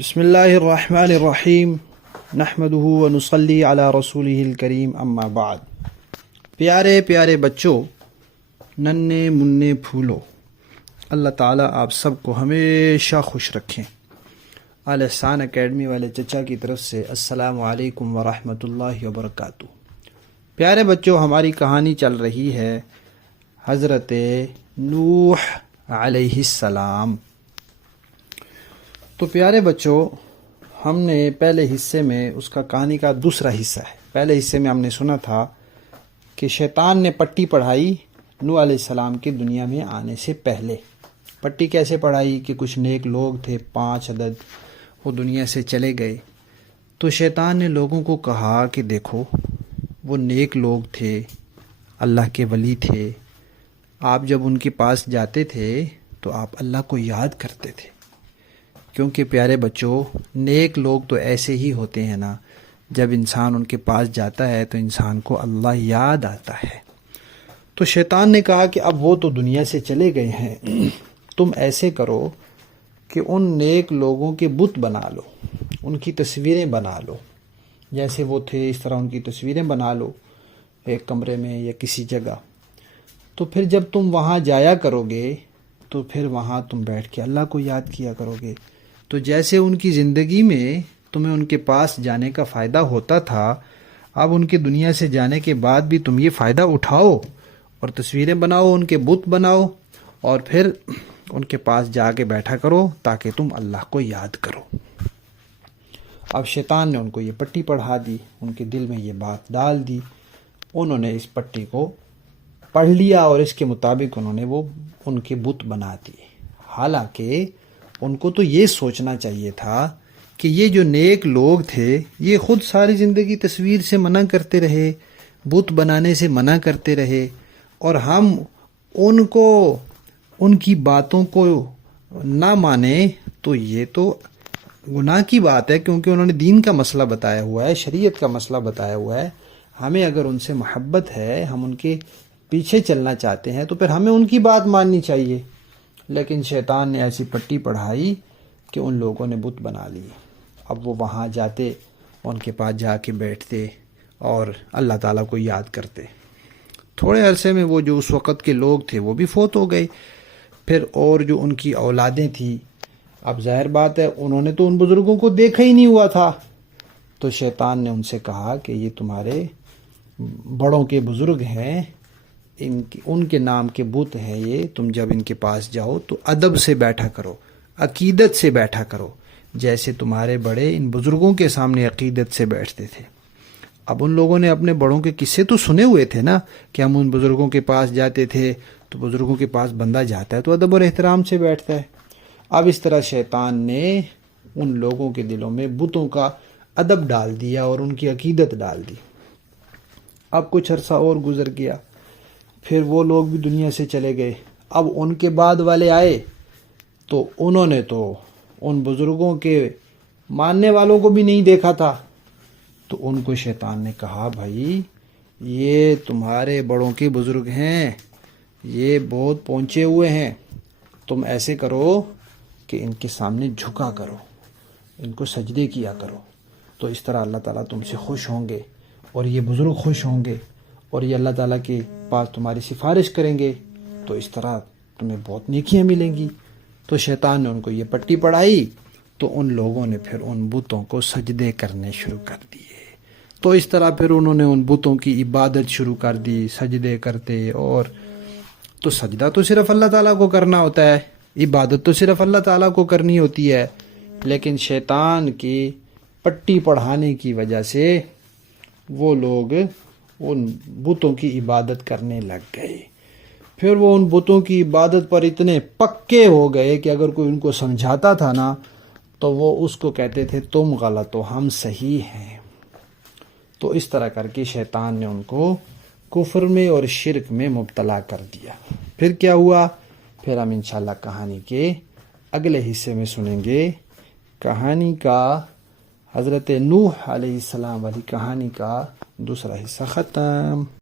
بسم اللہ الرحمن الرحیم نحمدہ ونصلی علی رسولہ الکریم اما بعد۔ پیارے پیارے بچوں، ننھے منھے پھولو، اللہ تعالیٰ آپ سب کو ہمیشہ خوش رکھیں۔ احسان اکیڈمی والے چچا کی طرف سے السلام علیکم ورحمۃ اللہ وبرکاتہ۔ پیارے بچوں، ہماری کہانی چل رہی ہے حضرت نوح علیہ السلام۔ تو پیارے بچوں، ہم نے پہلے حصے میں اس کا کہانی کا دوسرا حصہ ہے۔ پہلے حصے میں ہم نے سنا تھا کہ شیطان نے پٹی پڑھائی نوح علیہ السلام کے دنیا میں آنے سے پہلے۔ پٹی کیسے پڑھائی کہ کچھ نیک لوگ تھے، 5 عدد، وہ دنیا سے چلے گئے۔ تو شیطان نے لوگوں کو کہا کہ دیکھو، وہ نیک لوگ تھے، اللہ کے ولی تھے، آپ جب ان کے پاس جاتے تھے تو آپ اللہ کو یاد کرتے تھے، کیونکہ پیارے بچوں، نیک لوگ تو ایسے ہی ہوتے ہیں نا، جب انسان ان کے پاس جاتا ہے تو انسان کو اللہ یاد آتا ہے۔ تو شیطان نے کہا کہ اب وہ تو دنیا سے چلے گئے ہیں، تم ایسے کرو کہ ان نیک لوگوں کے بت بنا لو، ان کی تصویریں بنا لو، جیسے وہ تھے اس طرح ان کی تصویریں بنا لو ایک کمرے میں یا کسی جگہ۔ تو پھر جب تم وہاں جایا کرو گے تو پھر وہاں تم بیٹھ کے اللہ کو یاد کیا کرو گے۔ تو جیسے ان کی زندگی میں تمہیں ان کے پاس جانے کا فائدہ ہوتا تھا، اب ان کے دنیا سے جانے کے بعد بھی تم یہ فائدہ اٹھاؤ اور تصویریں بناؤ، ان کے بت بناؤ، اور پھر ان کے پاس جا کے بیٹھا کرو تاکہ تم اللہ کو یاد کرو۔ اب شیطان نے ان کو یہ پٹی پڑھا دی، ان کے دل میں یہ بات ڈال دی، انہوں نے اس پٹی کو پڑھ لیا اور اس کے مطابق انہوں نے وہ ان کے بت بنا دیے۔ حالانکہ ان کو تو یہ سوچنا چاہیے تھا کہ یہ جو نیک لوگ تھے یہ خود ساری زندگی تصویر سے منع کرتے رہے، بت بنانے سے منع کرتے رہے، اور ہم ان کو ان کی باتوں کو نہ مانیں تو یہ تو گناہ کی بات ہے، کیونکہ انہوں نے دین کا مسئلہ بتایا ہوا ہے، شریعت کا مسئلہ بتایا ہوا ہے۔ ہمیں اگر ان سے محبت ہے، ہم ان کے پیچھے چلنا چاہتے ہیں، تو پھر ہمیں ان کی بات ماننی چاہیے۔ لیکن شیطان نے ایسی پٹی پڑھائی کہ ان لوگوں نے بت بنا لی۔ اب وہ وہاں جاتے، ان کے پاس جا کے بیٹھتے اور اللہ تعالیٰ کو یاد کرتے۔ تھوڑے عرصے میں وہ جو اس وقت کے لوگ تھے وہ بھی فوت ہو گئے، پھر اور جو ان کی اولادیں تھیں، اب ظاہر بات ہے انہوں نے تو ان بزرگوں کو دیکھا ہی نہیں ہوا تھا۔ تو شیطان نے ان سے کہا کہ یہ تمہارے بڑوں کے بزرگ ہیں، ان کے نام کے بت ہیں یہ، تم جب ان کے پاس جاؤ تو ادب سے بیٹھا کرو، عقیدت سے بیٹھا کرو، جیسے تمہارے بڑے ان بزرگوں کے سامنے عقیدت سے بیٹھتے تھے۔ اب ان لوگوں نے اپنے بڑوں کے قصے تو سنے ہوئے تھے نا، کہ ہم ان بزرگوں کے پاس جاتے تھے، تو بزرگوں کے پاس بندہ جاتا ہے تو ادب اور احترام سے بیٹھتا ہے۔ اب اس طرح شیطان نے ان لوگوں کے دلوں میں بتوں کا ادب ڈال دیا اور ان کی عقیدت ڈال دی۔ اب کچھ عرصہ اور گزر گیا، پھر وہ لوگ بھی دنیا سے چلے گئے۔ اب ان کے بعد والے آئے تو انہوں نے تو ان بزرگوں کے ماننے والوں کو بھی نہیں دیکھا تھا۔ تو ان کو شیطان نے کہا، بھائی یہ تمہارے بڑوں کے بزرگ ہیں، یہ بہت پہنچے ہوئے ہیں، تم ایسے کرو کہ ان کے سامنے جھکا کرو، ان کو سجدے کیا کرو، تو اس طرح اللہ تعالیٰ تم سے خوش ہوں گے اور یہ بزرگ خوش ہوں گے اور یہ اللہ تعالیٰ کے پاس تمہاری سفارش کریں گے، تو اس طرح تمہیں بہت نیکیاں ملیں گی۔ تو شیطان نے ان کو یہ پٹی پڑھائی تو ان لوگوں نے پھر ان بتوں کو سجدے کرنے شروع کر دیے۔ تو اس طرح پھر انہوں نے ان بتوں کی عبادت شروع کر دی، سجدے کرتے، اور تو سجدہ تو صرف اللہ تعالیٰ کو کرنا ہوتا ہے، عبادت تو صرف اللہ تعالیٰ کو کرنی ہوتی ہے، لیکن شیطان کی پٹی پڑھانے کی وجہ سے وہ لوگ ان بتوں کی عبادت کرنے لگ گئے۔ پھر وہ ان بتوں کی عبادت پر اتنے پکے ہو گئے کہ اگر کوئی ان کو سمجھاتا تھا نا تو وہ اس کو کہتے تھے تم غلط ہو، ہم صحیح ہیں۔ تو اس طرح کر کے شیطان نے ان کو کفر میں اور شرک میں مبتلا کر دیا۔ پھر کیا ہوا، پھر ہم انشاءاللہ کہانی کے اگلے حصے میں سنیں گے۔ کہانی کا حضرت نوح علیہ السلام والی کہانی کا دوسرا حصہ ختم۔